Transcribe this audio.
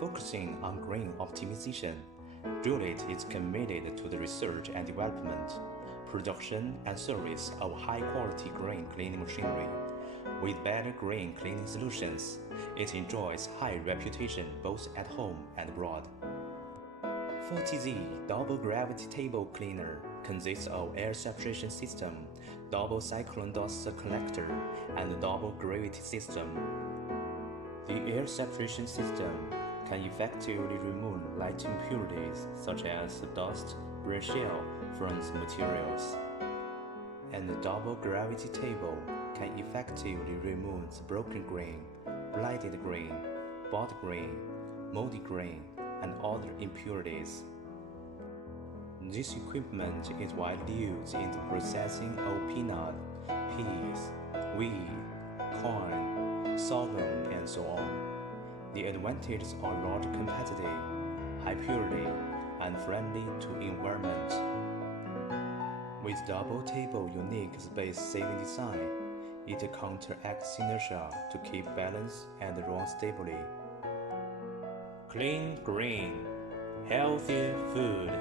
Focusing on grain optimization, Juliet is committed to the research and development, production and service of high-quality grain cleaning machinery. With better grain cleaning solutions, it enjoys high reputation both at home and abroad. 40Z Double Gravity Table Cleaner consists of air separation system, double cyclone dust collector, and double gravity system. The air separation system can effectively remove light impurities such as dust, bread shell from the materials. And the double gravity table can effectively remove the broken grain, blighted grain, bad grain, moldy grain, and other impurities. This equipment is widely used in the processing of peanut, peas, wheat, corn, sorghum, and so on. The advantages are large capacity, high purity, and friendly to environment. With double table unique space-saving design, it counteracts inertia to keep balance and run stably. Clean grain, healthy food.